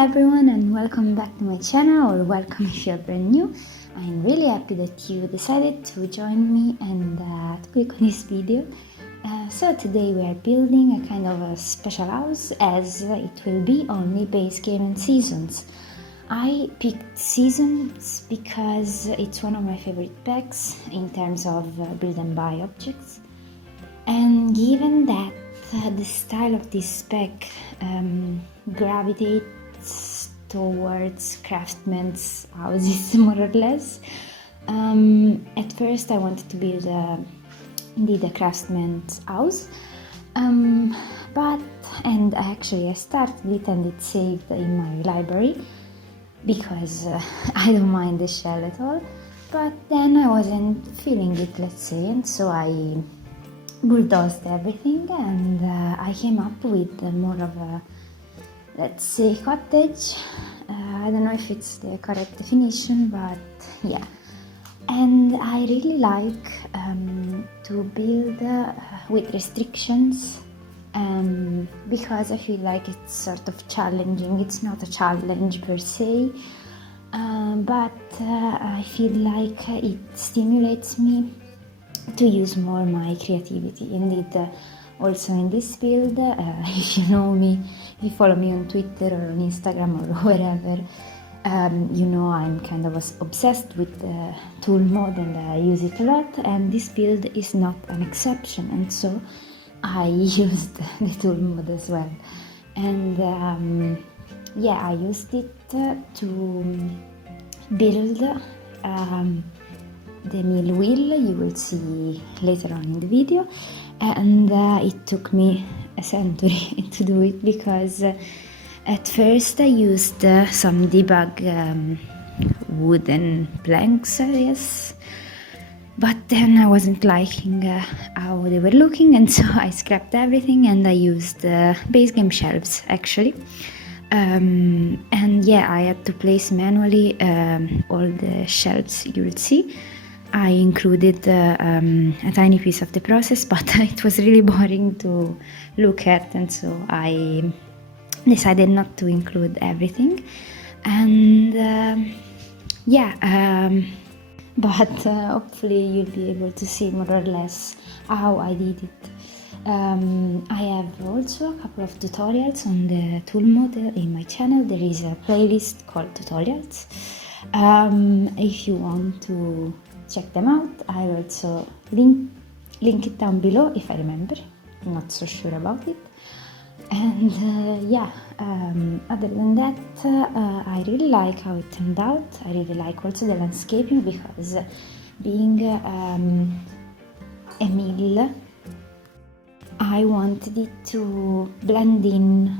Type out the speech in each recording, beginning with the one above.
Hello everyone and welcome back to my channel, or welcome if you're brand new. I'm really happy that you decided to join me and to click on this video. So today we are building a kind of a special house, as it will be only base game and seasons. I picked seasons because it's one of my favorite packs in terms of build and buy objects, and given that the style of this pack gravitates towards craftsmen's houses more or less. At first I wanted to build indeed a craftsman's house, but I started it and it's saved in my library because I don't mind the shell at all, but then I wasn't feeling it, let's say, and so I bulldozed everything and I came up with more of a, let's say, cottage. I don't know if it's the correct definition, but yeah. And I really like to build with restrictions because I feel like it's sort of challenging. It's not a challenge per se, but I feel like it stimulates me to use more my creativity. Indeed, also in this build, if you know me, if you follow me on Twitter or on Instagram or wherever, you know I'm kind of obsessed with the tool mode and I use it a lot, and this build is not an exception, and so I used the tool mode as well. And yeah, I used it to build the mill wheel you will see later on in the video, and it took me a century to do it because at first I used some debug wooden planks, I guess, but then I wasn't liking how they were looking, and so I scrapped everything and I used base game shelves actually. And yeah, I had to place manually all the shelves you will see. I included a tiny piece of the process, but it was really boring to look at, and so I decided not to include everything. And but hopefully you'll be able to see more or less how I did it. I have also a couple of tutorials on the tool mode in my channel. There is a playlist called tutorials. If you want to check them out, I'll also link it down below if I remember. I'm not so sure about it. And other than that, I really like how it turned out. I really like also the landscaping because being a mill, I wanted it to blend in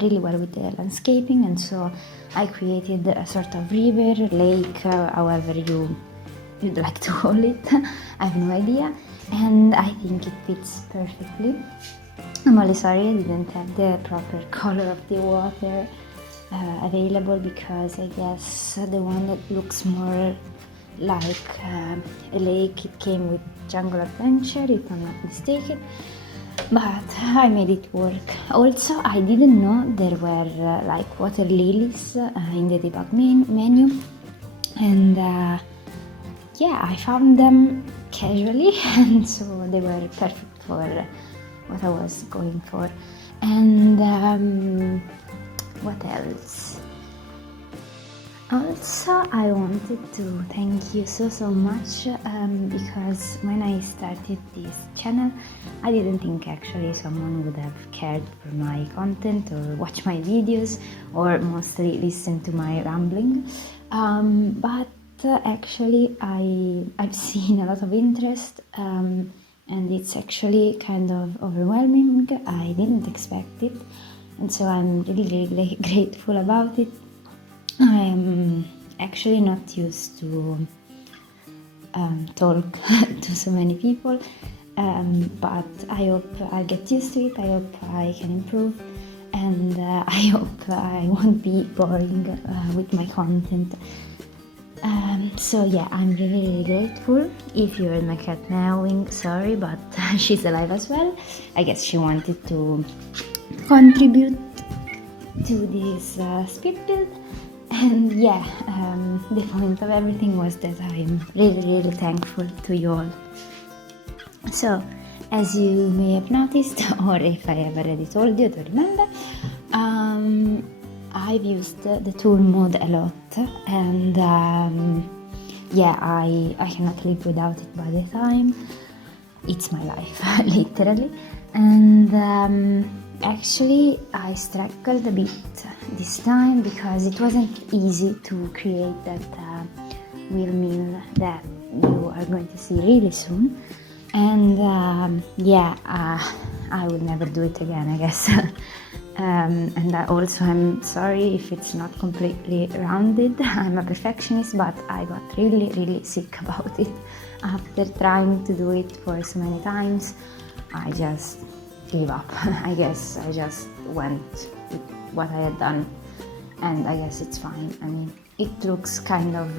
really well with the landscaping, and so I created a sort of river, lake, however you'd like to call it. I have no idea, and I think it fits perfectly. I'm only sorry I didn't have the proper color of the water available, because I guess the one that looks more like a lake, it came with Jungle Adventure if I'm not mistaken, but I made it work. Also, I didn't know there were like water lilies in the debug menu, and yeah, I found them casually and so they were perfect for what I was going for. And what else? Also, I wanted to thank you so much because when I started this channel, I didn't think actually someone would have cared for my content or watch my videos or mostly listen to my rambling, but actually I've seen a lot of interest, and it's actually kind of overwhelming. I didn't expect it, and so I'm really grateful about it. I'm actually not used to talk to so many people, but I hope I'll get used to it. I hope I can improve, and I hope I won't be boring with my content. So yeah, I'm really grateful. If you heard my cat meowing, sorry, but she's alive as well. I guess she wanted to contribute do this speed build. And yeah, the point of everything was that I'm really thankful to you all. So, as you may have noticed, or if I have already told you to remember, I've used the tool mode a lot, and yeah, I cannot live without it by the time. It's my life, literally. And actually, I struggled a bit this time because it wasn't easy to create that wheel mill that you are going to see really soon. And yeah, I will never do it again, I guess. And also I'm sorry if it's not completely rounded. I'm a perfectionist, but I got really sick about it. After trying to do it for so many times, I just gave up. I guess I just went with what I had done, and I guess it's fine. I mean, it looks kind of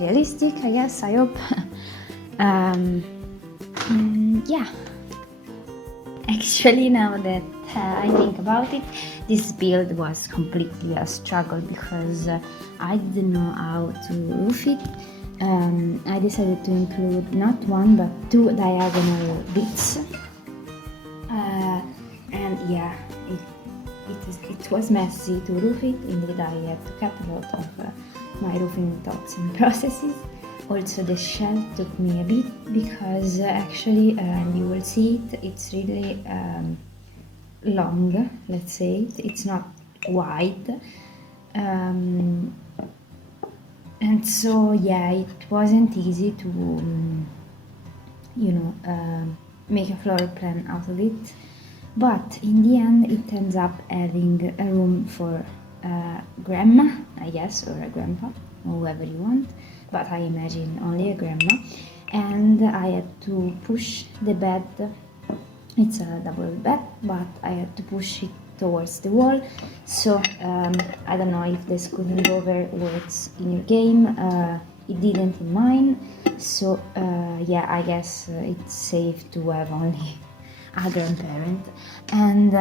realistic, I guess, I hope. Yeah. Actually, now that I think about it, this build was completely a struggle because I didn't know how to roof it. I decided to include not one but two diagonal bits, and yeah, it was messy to roof it. Indeed, I had to cut a lot of my roofing thoughts and processes. Also, the shell took me a bit because actually, you will see it, it's really long, let's say. It's not wide. And so, yeah, it wasn't easy to, make a floor plan out of it. But in the end, it ends up having a room for grandma, I guess, or a grandpa, or whoever you want. But I imagine only a grandma. And I had to push the bed. It's a double bed, but I had to push it towards the wall. So I don't know if the scooting over works in your game. It didn't in mine. So yeah, I guess it's safe to have only a grandparent. And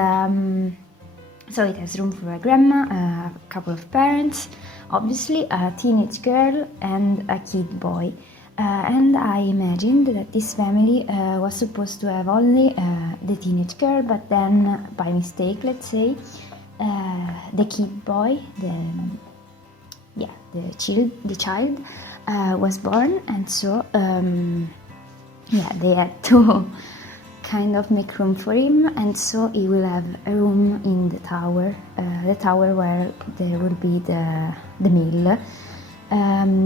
so it has room for a grandma, a couple of parents, obviously a teenage girl and a kid boy. And I imagined that this family was supposed to have only the teenage girl, but then by mistake, let's say, the kid boy, the child was born, and so yeah, they had to kind of make room for him, and so he will have a room in the tower where there will be the mill.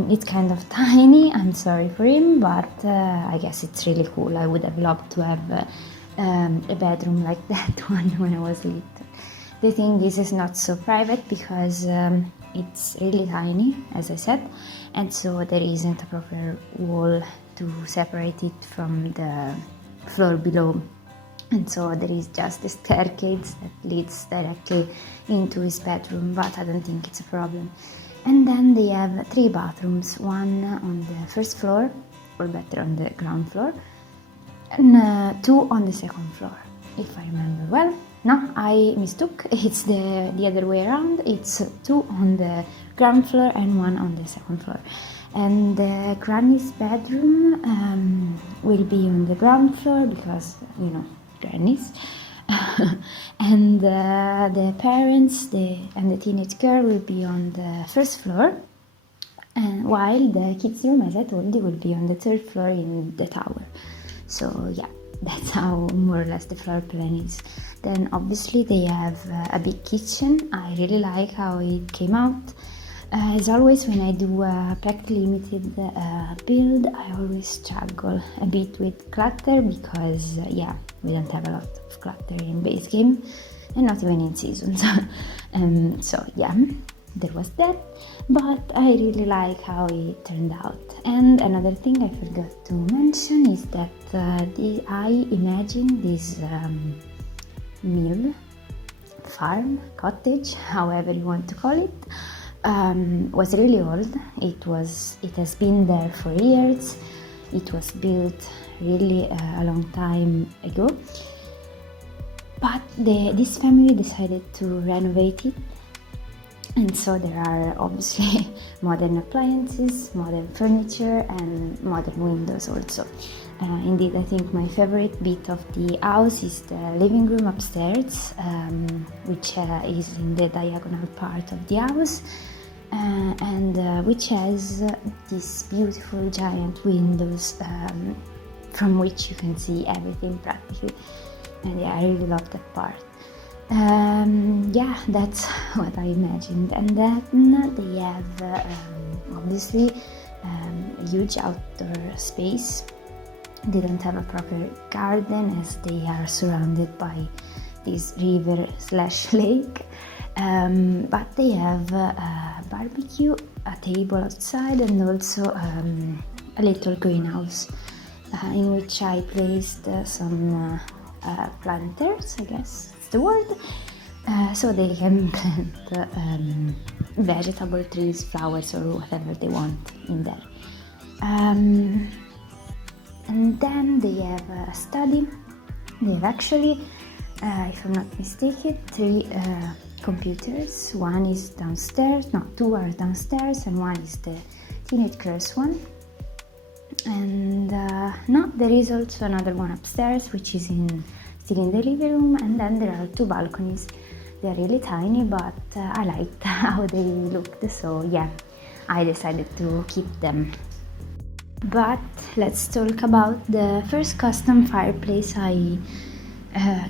It's kind of tiny, I'm sorry for him, but I guess it's really cool. I would have loved to have a bedroom like that one when I was little. The thing is, it's not so private because it's really tiny, as I said, and so there isn't a proper wall to separate it from the floor below, and so there is just the staircase that leads directly into his bedroom, but I don't think it's a problem. And then they have 3 bathrooms, one on the first floor, or better on the ground floor, and 2 on the second floor, if I remember well. No, I mistook, it's the other way around. It's 2 on the ground floor and 1 on the second floor. And the granny's bedroom will be on the ground floor because, grannies. And the parents and the teenage girl will be on the first floor, and while the kids' room, as I told you, will be on the 3rd floor in the tower. So yeah, that's how more or less the floor plan is. Then obviously they have a big kitchen. I really like how it came out. As always, when I do a pack limited build, I always struggle a bit with clutter because, yeah, we don't have a lot of clutter in base game and not even in seasons. So yeah, there was that, but I really like how it turned out. And another thing I forgot to mention is that I imagined this mill, farm, cottage, however you want to call it, was really old. It has been there for years. It was built really a long time ago, but this family decided to renovate it, And so there are obviously modern appliances, modern furniture, and modern windows also. Indeed, I think my favorite bit of the house is the living room upstairs, which is in the diagonal part of the house, and which has these beautiful giant windows from which you can see everything practically. And yeah, I really love that part. Yeah, that's what I imagined. And then they have obviously a huge outdoor space. They don't have a proper garden as they are surrounded by this river / lake, but they have a barbecue, a table outside, and also a little greenhouse in which I placed some planters, I guess it's the word, so they can plant vegetable trees, flowers, or whatever they want in there. And then they have a study. They have actually, if I'm not mistaken, 3 computers. One is downstairs, no, 2 are downstairs, and one is the teenage girls one. And no, there is also another one upstairs, which is still in the living room, and then there are 2 balconies. They're really tiny, but I liked how they looked, so yeah, I decided to keep them. But let's talk about the first custom fireplace I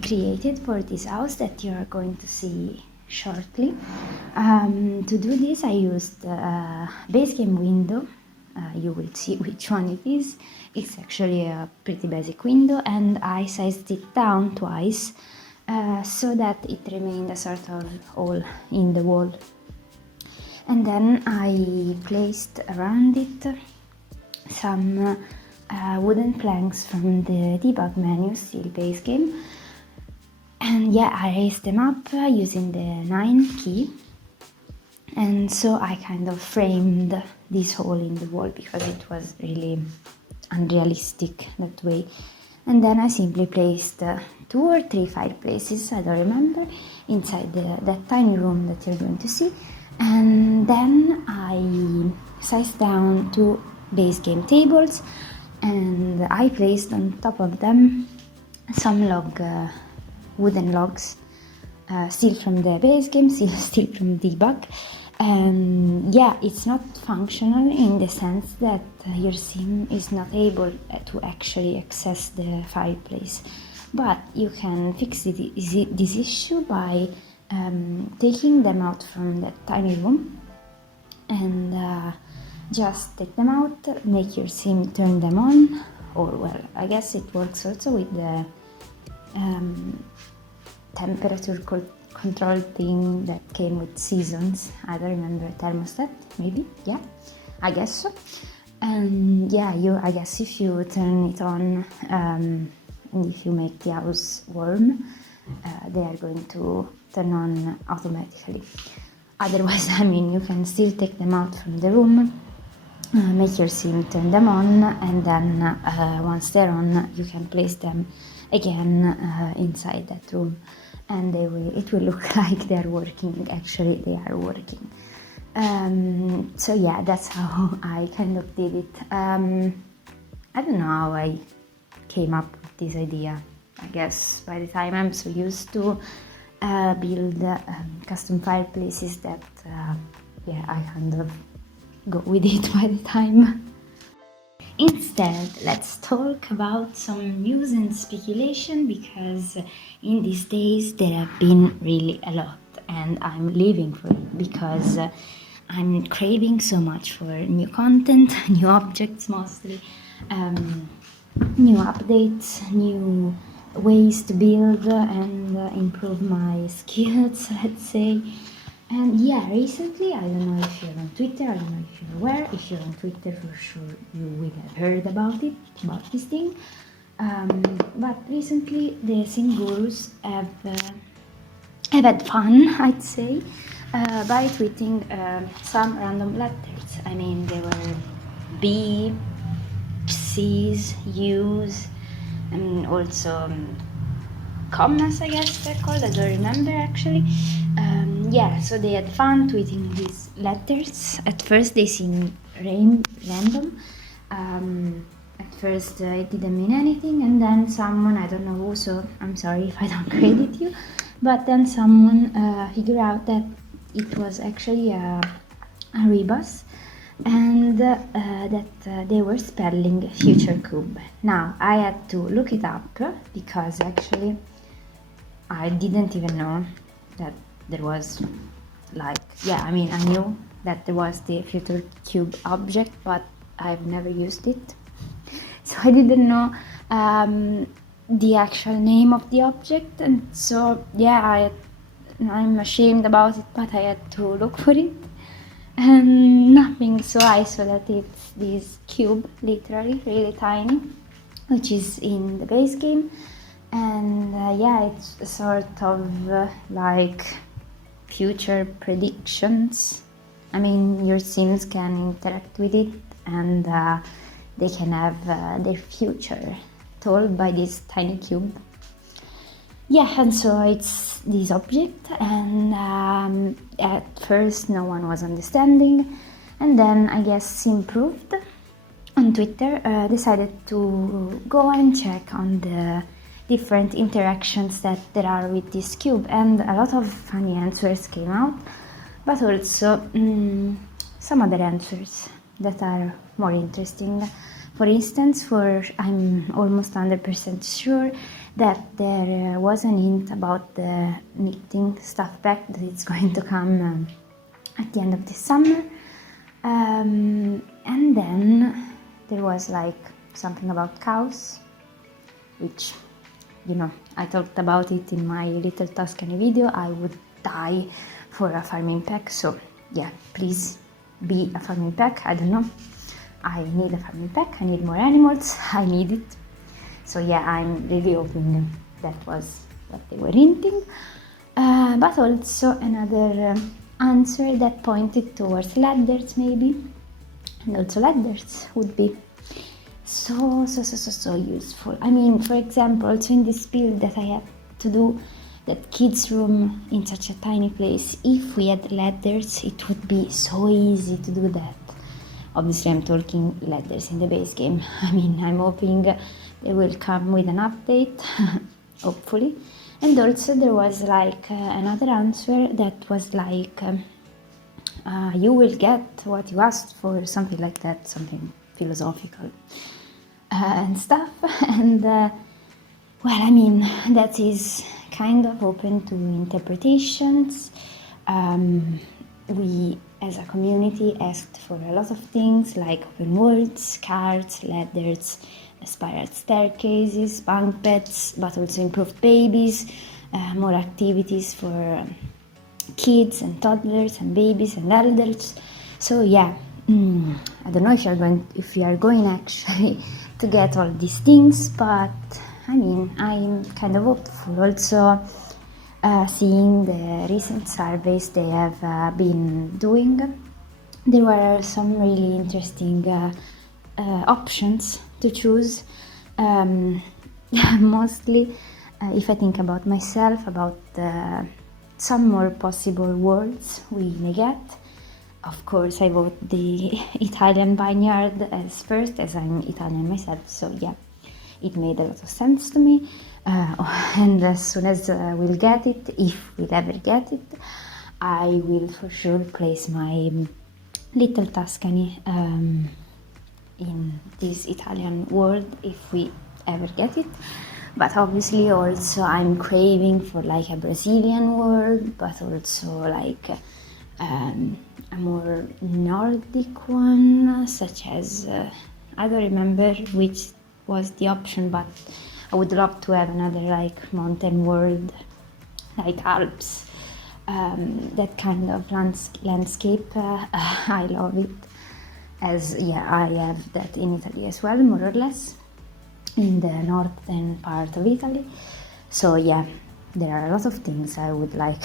created for this house that you are going to see shortly. To do this, I used a base game window. You will see which one it is. It's actually a pretty basic window, and I sized it down twice so that it remained a sort of hole in the wall. And then I placed around it some wooden planks from the debug menu, still base game, and yeah, I raised them up using the 9 key, and so I kind of framed this hole in the wall because it was really unrealistic that way. And then I simply placed 2 or 3 fireplaces, I don't remember, inside that tiny room that you're going to see, and then I sized down 2 base game tables, and I placed on top of them some wooden logs, still from the base game, still from debug. And yeah, it's not functional in the sense that your sim is not able to actually access the fireplace, but you can fix this issue by taking them out from that tiny room and just take them out, make your sim turn them on, or well, I guess it works also with the temperature control thing that came with seasons. I don't remember, thermostat maybe, yeah, I guess so. And yeah, I guess if you turn it on and if you make the house warm, they are going to turn on automatically. Otherwise, I mean, you can still take them out from the room, make your sim turn them on, and then once they're on, you can place them again inside that room, and it will look like they're working. Actually, they are working. So yeah, that's how I kind of did it. I don't know how I came up with this idea. I guess by the time I'm so used to build custom fireplaces that yeah, I kind of go with it by the time. Instead, let's talk about some news and speculation, because in these days there have been really a lot, and I'm living for it because I'm craving so much for new content, new objects mostly, new updates, new ways to build and improve my skills, let's say. And yeah, recently, I don't know if you're on Twitter, I don't know if you're aware. If you're on Twitter, for sure you will have heard about this thing. But recently, the sim gurus have had fun, I'd say, by tweeting some random letters. I mean, they were B, C's, U's, and also commas, I guess they're called. I don't remember actually. yeah, so they had fun tweeting these letters. At first they seemed random. At first it didn't mean anything, and then someone, I don't know who, so I'm sorry if I don't credit you, but then someone figured out that it was actually a rebus, and that they were spelling future cube. Now I had to look it up because actually I didn't even know that there was, like, yeah, I mean, I knew that there was the future cube object, but I've never used it. So I didn't know the actual name of the object, and so yeah, I'm ashamed about it, but I had to look for it. And nothing, so I saw that it's this cube, literally, really tiny, which is in the base game. And yeah, it's sort of like future predictions. I mean, your Sims can interact with it, and they can have their future told by this tiny cube. Yeah, and so it's this object, and at first no one was understanding, and then I guess improved on Twitter, decided to go and check on the different interactions that there are with this cube, and a lot of funny answers came out, but also some other answers that are more interesting. For instance, I'm almost 100% sure that there was an hint about the knitting stuff pack that it's going to come at the end of this summer, and then there was like something about cows, which, you know, I talked about it in my Little Tuscany video. I would die for a farming pack, so yeah, please be a farming pack. I don't know, I need a farming pack, I need more animals, I need it. So yeah, I'm really hoping that was what they were hinting. But also another answer that pointed towards ladders, maybe, and also ladders would be so useful. I mean, for example, also in this build that I had to do that kids room in such a tiny place, if we had ladders, it would be so easy to do that. Obviously I'm talking ladders in the base game. I mean, I'm hoping they will come with an update, hopefully. And also there was like another answer that was like, you will get what you asked for, something like that, something philosophical and stuff. And well, I mean, that is kind of open to interpretations. We as a community asked for a lot of things like open worlds, cards, ladders, spiral staircases, bunk beds, but also improved babies, more activities for kids and toddlers and babies and adults. So yeah, I don't know if you are going actually to get all these things, but I mean, I'm kind of hopeful. Also, seeing the recent surveys they have been doing, there were some really interesting options to choose. Mostly, if I think about myself, about some more possible worlds we may get. Of course, I vote the Italian vineyard as first, as I'm Italian myself, so yeah, it made a lot of sense to me. And as soon as we'll get it, if we'll ever get it, I will for sure place my Little Tuscany in this Italian world if we ever get it. But obviously also I'm craving for like a Brazilian world, but also like a more Nordic one, such as I don't remember which was the option, but I would love to have another like mountain world, like Alps, that kind of landscape. I love it, as yeah, I have that in Italy as well, more or less, in the northern part of Italy. So yeah, there are a lot of things I would like.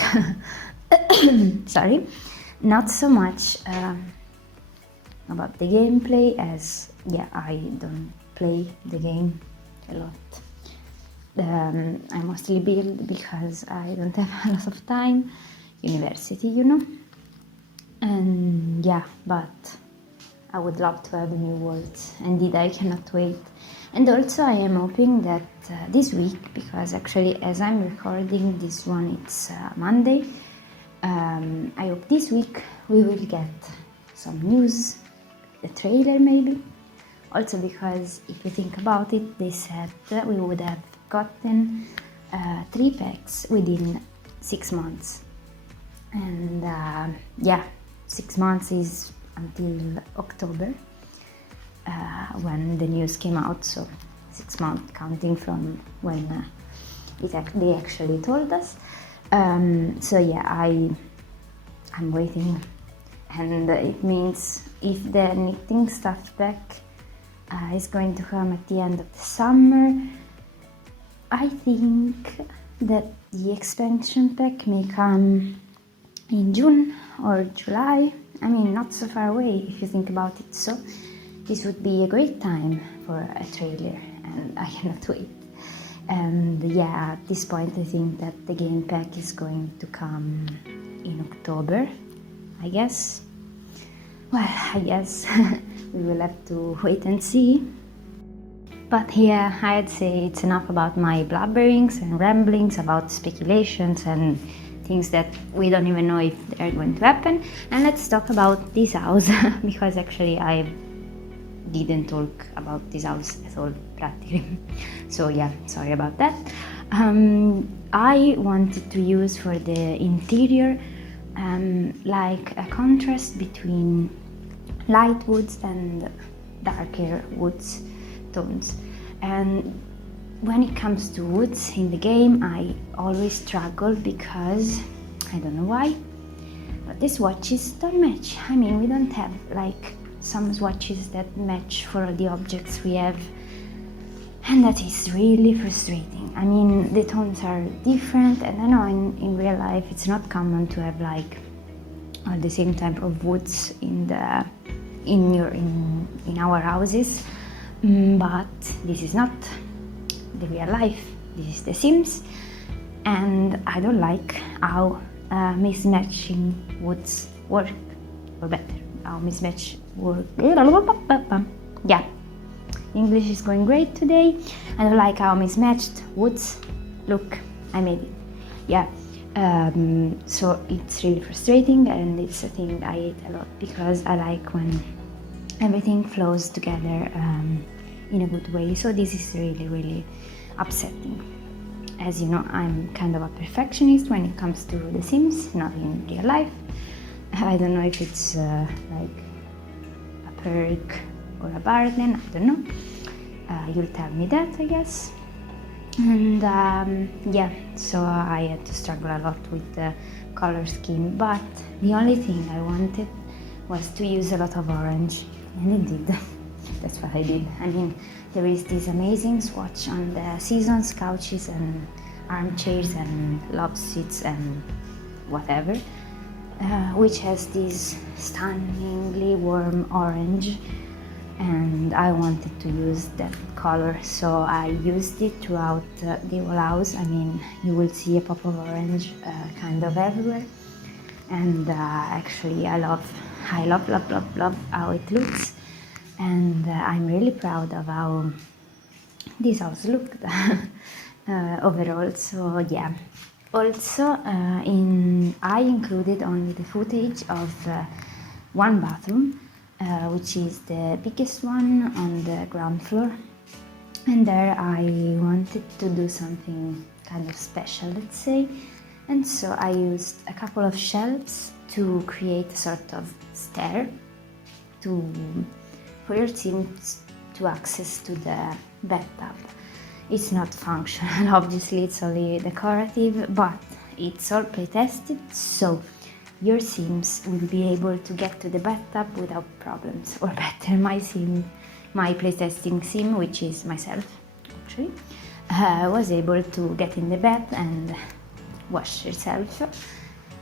Sorry, not so much about the gameplay, as yeah, I don't play the game a lot. I mostly build because I don't have a lot of time. university, you know. And yeah, but I would love to have new worlds. Indeed, I cannot wait. And also I am hoping that this week, because actually as I'm recording this one, it's Monday, I hope this week we will get some news, a trailer maybe. Also because if you think about it, they said that we would have gotten 3 packs within 6 months. And yeah, 6 months is until October, when the news came out, so 6 months counting from when they actually told us. So yeah, I'm waiting, and it means if the knitting stuff pack is going to come at the end of the summer, I think that the expansion pack may come in June or July. I mean, not so far away if you think about it, so this would be a great time for a trailer, and I cannot wait. And yeah, at this point I think that the game pack is going to come in October, I guess. Well, I guess we will have to wait and see. But yeah, I'd say it's enough about my blubberings and ramblings about speculations and things that we don't even know if they're going to happen. And let's talk about this house, because actually I didn't talk about this house at all, practically. So yeah, sorry about that. I wanted to use for the interior like a contrast between light woods and darker woods tones. And when it comes to woods in the game, I always struggle because I don't know why, but the swatches don't match. I mean, we don't have like some swatches that match for the objects we have, and that is really frustrating. I mean, the tones are different, and I know in real life it's not common to have like all the same type of woods in our houses, but this is not the real life. This is The Sims, and I don't like how mismatching woods work, or better, how mismatch work. Yeah, English is going great today. I don't like how mismatched woods look. I made it. Yeah, so it's really frustrating, and it's a thing I hate a lot, because I like when everything flows together in a good way. So this is really, really upsetting. As you know, I'm kind of a perfectionist when it comes to The Sims, not in real life. I don't know if it's like a perk or a burden, I don't know. You'll tell me that, I guess. And yeah, so I had to struggle a lot with the color scheme, but the only thing I wanted was to use a lot of orange, and it did. That's what I did. I mean, there is this amazing swatch on the seasons, couches and armchairs and love seats and whatever, which has this stunningly warm orange, and I wanted to use that color, so I used it throughout the whole house. I mean, you will see a pop of orange kind of everywhere, and actually I love how it looks. And I'm really proud of how this house looked overall. So yeah, also I included only the footage of one bathroom, which is the biggest one on the ground floor, and there I wanted to do something kind of special, let's say, and so I used a couple of shelves to create a sort of stair for your team to access to the bathtub. It's not functional, obviously, it's only decorative, but it's all play-tested, so your Sims will be able to get to the bathtub without problems. Or better, my playtesting Sim, which is myself, actually, was able to get in the bath and wash herself.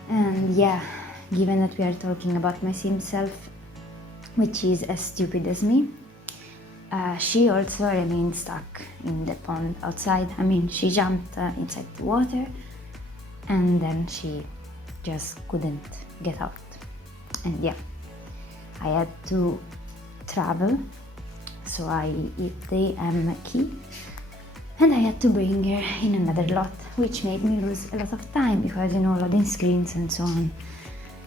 And yeah, given that we are talking about my Sim self, which is as stupid as me, she also remained stuck in the pond outside. I mean, she jumped inside the water, and then she just couldn't get out. And yeah, I had to travel, so I hit the M key and I had to bring her in another lot, which made me lose a lot of time because, you know, loading screens and so on.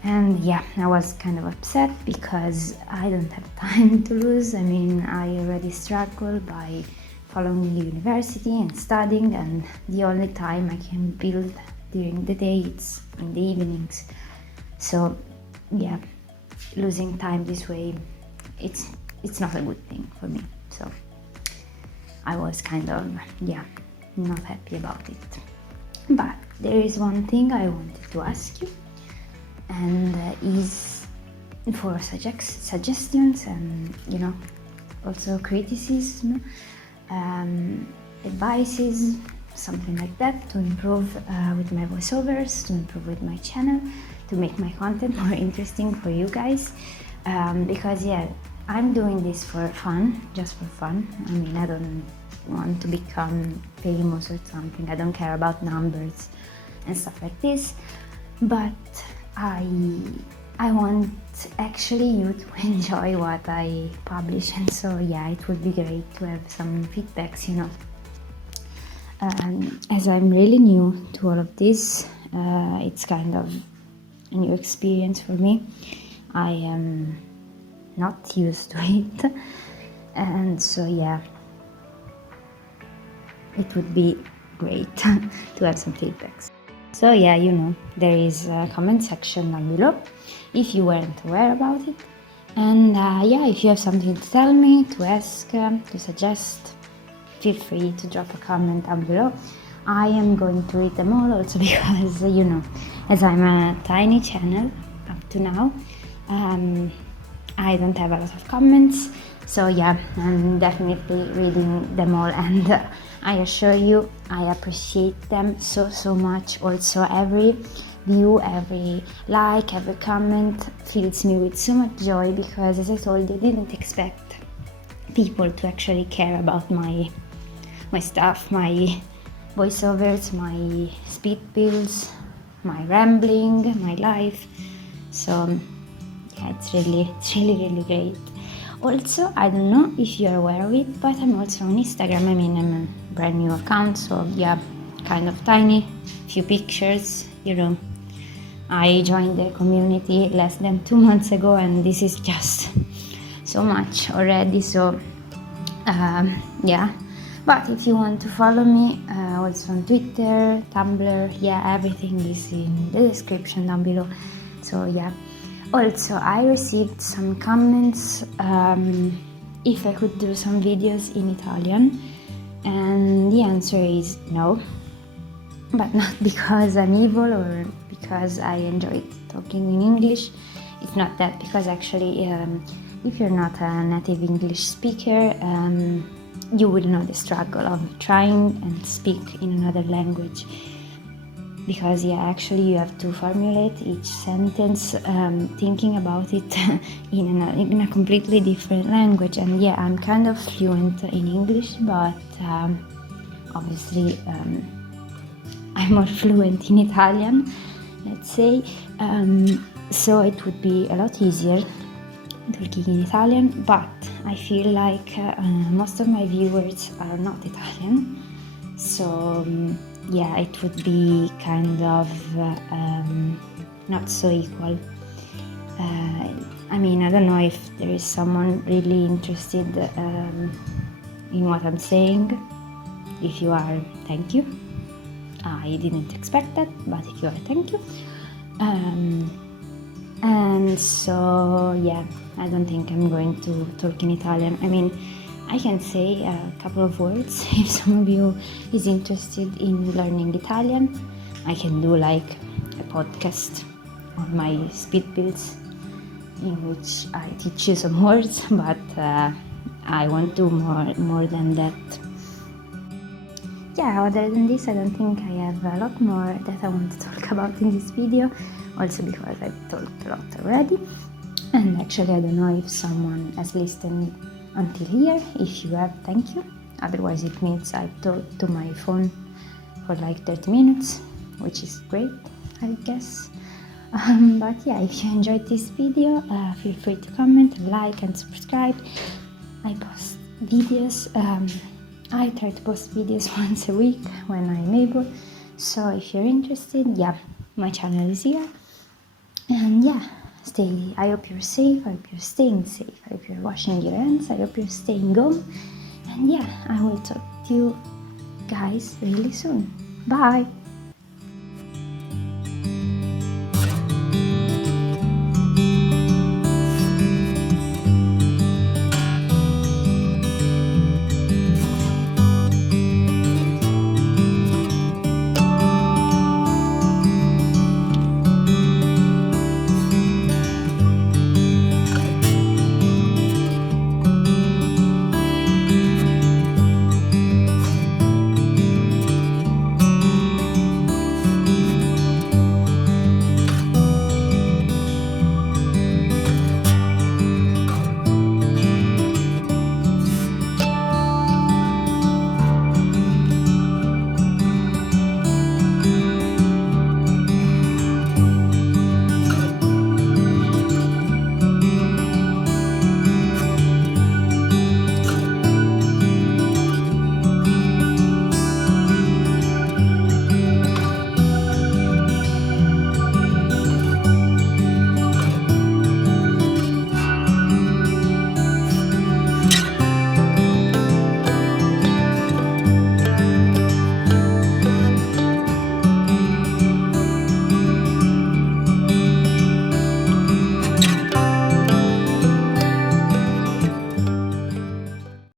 And yeah, I was kind of upset because I don't have time to lose. I mean, I already struggle by following university and studying, and the only time I can build during the day it's in the evenings. So yeah, losing time this way, it's not a good thing for me. So I was kind of, yeah, not happy about it. But there is one thing I wanted to ask you, and is for suggestions and, you know, also criticism, advices, something like that, to improve with my voiceovers, to improve with my channel, to make my content more interesting for you guys. Because yeah, I'm doing this for fun, just for fun. I mean, I don't want to become famous or something. I don't care about numbers and stuff like this. But I want actually you to enjoy what I publish, and so yeah, it would be great to have some feedbacks, you know. As I'm really new to all of this, it's kind of a new experience for me. I am not used to it, and so yeah, it would be great to have some feedbacks. So yeah, you know, there is a comment section down below if you weren't aware about it. And yeah, if you have something to tell me, to ask, to suggest, feel free to drop a comment down below. I am going to read them all, also because, you know, as I'm a tiny channel up to now, I don't have a lot of comments. So yeah, I'm definitely reading them all, and I assure you I appreciate them so much. Also, every view, every like, every comment fills me with so much joy, because as I told you, I didn't expect people to actually care about my stuff, my voiceovers, my speed builds, my rambling, my life. So yeah, it's really great. Also, I don't know if you're aware of it, but I'm also on Instagram. I mean, I'm a brand new account, so yeah, kind of tiny, few pictures, you know. I joined the community less than 2 months ago, and this is just so much already. So yeah, but if you want to follow me, also on Twitter, Tumblr, yeah, everything is in the description down below. So yeah. Also, I received some comments if I could do some videos in Italian, and the answer is no. But not because I'm evil or because I enjoy talking in English. It's not that, because actually if you're not a native English speaker, you will know the struggle of trying and speak in another language. Because yeah, actually you have to formulate each sentence thinking about it in a completely different language. And yeah, I'm kind of fluent in English, but obviously I'm more fluent in Italian, let's say. So it would be a lot easier talking in Italian, but I feel like most of my viewers are not Italian, so yeah, it would be kind of not so equal. I mean, I don't know if there is someone really interested in what I'm saying. If you are, thank you. I didn't expect that, but if you are, thank you. And so yeah, I don't think I'm going to talk in Italian. I mean, I can say a couple of words if some of you is interested in learning Italian. I can do like a podcast on my speed builds in which I teach you some words, but I won't do more than that. Yeah, other than this, I don't think I have a lot more that I want to talk about in this video, also because I've talked a lot already. And actually, I don't know if someone has listened until here. If you have, thank you. Otherwise, it means I've talked to my phone for like 30 minutes, which is great, I guess. But yeah, if you enjoyed this video, feel free to comment, like and subscribe. I post videos, I try to post videos once a week when I'm able, so if you're interested, yeah, my channel is here. And yeah, I hope you're safe, I hope you're staying safe, I hope you're washing your hands, I hope you're staying home. And yeah, I will talk to you guys really soon. Bye!